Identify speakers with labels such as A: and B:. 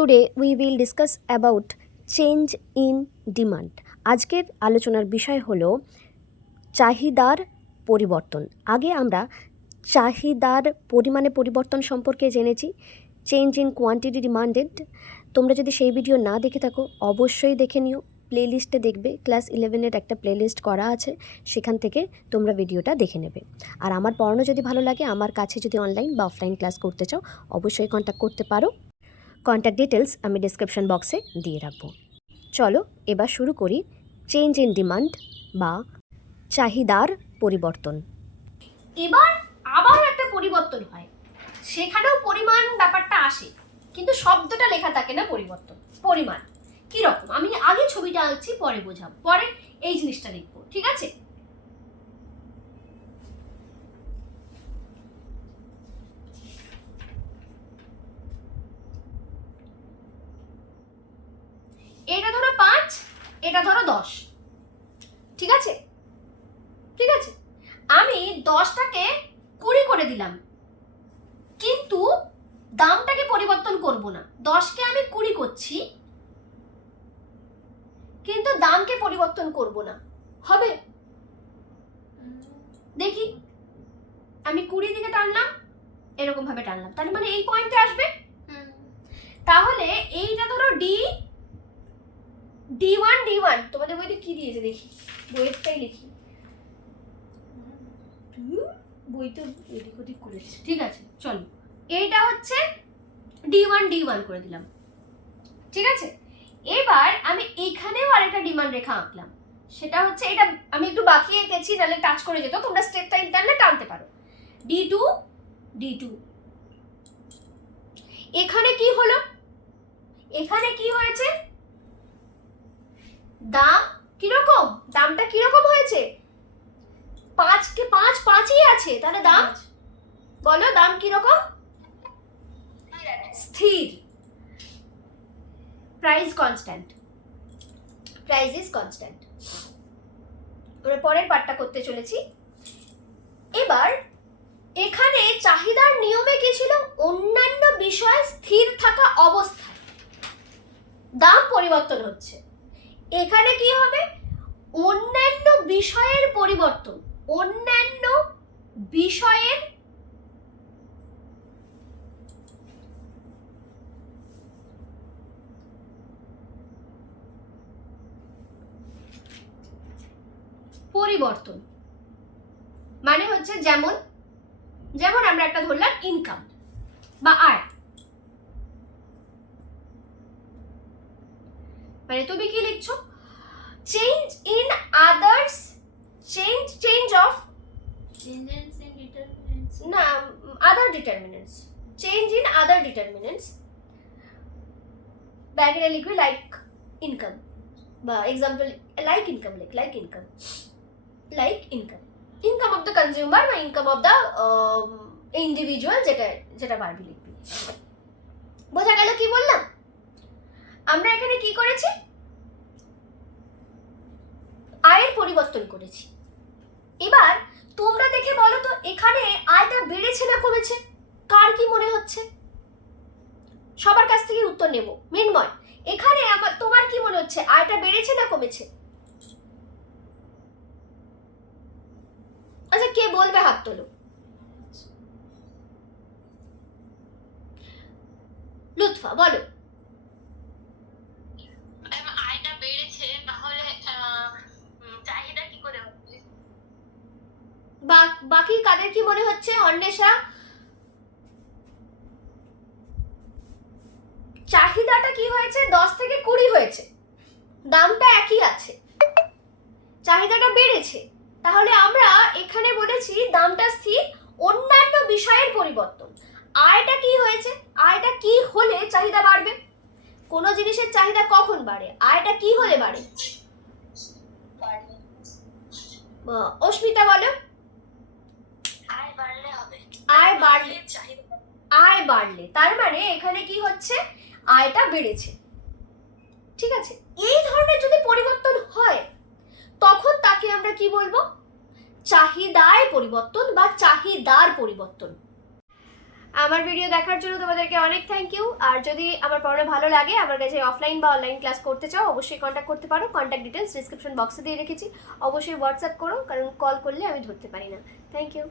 A: Today we will discuss about change in demand. আজকের আলোচনার বিষয় হলো চাহিদার পরিবর্তন। আগে আমরা চাহিদার পরিমাণে পরিবর্তন সম্পর্কে জেনেছি চেঞ্জ ইন কোয়ান্টিটি ডিমান্ডেড তোমরা যদি সেই ভিডিও না দেখে থাকো, অবশ্যই দেখে নিও। প্লেলিস্টে দেখবে ক্লাস ইলেভেনের একটা প্লেলিস্ট করা আছে, সেখান থেকে তোমরা ভিডিওটা দেখে নেবে। আর আমার পড়ানো যদি ভালো লাগে, আমার কাছে যদি অনলাইন বা অফলাইন ক্লাস করতে চাও, অবশ্যই কন্ট্যাক্ট করতে পারো। কন্ট্যাক্ট ডিটেলস আমি ডিসক্রিপশন বক্সে দিয়ে রাখব। চলো, এবার শুরু করি চেঞ্জ ইন ডিমান্ড বা চাহিদার পরিবর্তন।
B: এবার আবার একটা পরিবর্তন হয়। সেখানেও পরিমাণ ব্যাপারটা আসে, কিন্তু শব্দটা লেখা থাকে না পরিবর্তন, পরিমাণ। কি রকম আমি আগে ছবিটা আঁকছি, পরে বোঝাবো। পরে এই জিনিসটা লিখব, ঠিক আছে? এটা ধরো পাঁচ এটা ধরো দশ। ঠিক আছে? ঠিক আছে? আমি দশটাকে কুড়ি করে দিলাম। কিন্তু দামটাকে পরিবর্তন করব না। দশকে আমি কুড়ি করছি কিন্তু দামকে পরিবর্তন করব না। হবে? দেখি। আমি কুড়ি দিকে টানলাম এরকম ভাবে টানলাম। তার মানে এই পয়েন্টে আসবে? তাহলে এইটা ধরো D D one D one তোমাদের বইতে কি দিয়েছে দেখি? বইয়েরটাই লিখি। বই তো এদিক ওদিক করেছে ঠিক আছে, চলো। এইটা হচ্ছে ডি ওয়ান ডি ওয়ান করে দিলাম। ঠিক আছে? এবার আমি এইখানেও আরেকটা ডিমান্ড রেখা আঁকলাম। সেটা হচ্ছে এটা আমি একটু বাকি এঁকেছি নাহলে টাচ করে যেত। তোমরা স্টেপ টাইম টানলে টানতে পারো। ডি টু ডি টু এখানে কি হলো? এখানে কি হয়েছে? দাম কীরকম? দামটা কীরকম হয়েছে? পাঁচকে পাঁচ পাঁচই আছে। তাহলে দাম? বলো দাম কীরকম? স্থির। Price constant. Price is constant. আমরা পরের পার্টটা করতে চলেছি। এবার এখানে চাহিদার নিয়মে কি ছিল? অন্যান্য বিষয় স্থির থাকা অবস্থায়। দাম পরিবর্তন হচ্ছে। এখানে কি হবে? অন্যান্য বিষয়ের পরিবর্তন। অন্যান্য বিষয়ের পরিবর্তন। মানে হচ্ছে যেমন যেমন আমরা একটা ধরলাম ইনকাম বা আয় মানে তুমি কি লিখছো change in others change change of
C: Changes in determinants.
B: না other determinants change in other determinants ব্যাগেরে লিখবে লাইক ইনকাম বা এক্সাম্পল লাইক ইনকাম লিখ like income like income income of the consumer বা ইনকাম অফ দ্য ইন্ডিভিজুয়াল যেটা যেটা পারবি লিখবি বোঝা গেল কি বললাম আমরা এখানে কি করেছি? আয়ের পরিবর্তন করেছি। এবার তোমরা দেখে বলো তো, এখানে আয়টা বেড়েছে না কমেছে? কার কি মনে হচ্ছে? সবার কাছ থেকে উত্তর নেব। মিনময়, এখানে আমার তোমার কি মনে হচ্ছে? আয়টা বেড়েছে না কমেছে? আচ্ছা কে বলবে হাত তোলো? লুৎফা, বলো
C: ম্যাম আয়টা বেড়েছে তাহলে আহ, উম, চাহিদা কি করে হবে
B: বা- বাকি কাদের কি মনে হচ্ছে অন্বেষা? চাহিদাটা কি হয়েছে? দশ থেকে কুড়ি হয়েছে। দামটা একই আছে। চাহিদাটা বেড়েছে। তাহলে আমরা এখানে বলেছি দামটা স্থির অন্যান্য বিষয়ের পরিবর্তন। আয়টা কি হয়েছে? আয়টা কি হলে চাহিদা বাড়বে? কোনো জিনিসের চাহিদা কখন বাড়ে? আয়টা কি হলে বাড়ে? অস্মিতা বলো।
C: বাড়লে হবে।
B: আয় বাড়লে। আয় বাড়লে। তার মানে এখানে কি হচ্ছে? আয়টা বেড়েছে। ঠিক আছে? এই ধরনের যদি পরিবর্তন হয় তখন তাকে আমরা কি বলব? চাহিদায় পরিবর্তন বা চাহিদার পরিবর্তন। আমার ভিডিও দেখার জন্য তোমাদেরকে অনেক থ্যাংক ইউ আর যদি আমার পড়ানো ভালো লাগে আমার কাছে অফলাইন বা অনলাইন ক্লাস করতে চাও অবশ্যই কন্ট্যাক্ট করতে পারো। কন্ট্যাক্ট ডিটেলস ডিসক্রিপশন বক্সে দিয়ে রেখেছি। অবশ্যই হোয়াটসঅ্যাপ করো কারণ কল করলে আমি ধরতে পারি না। Thank you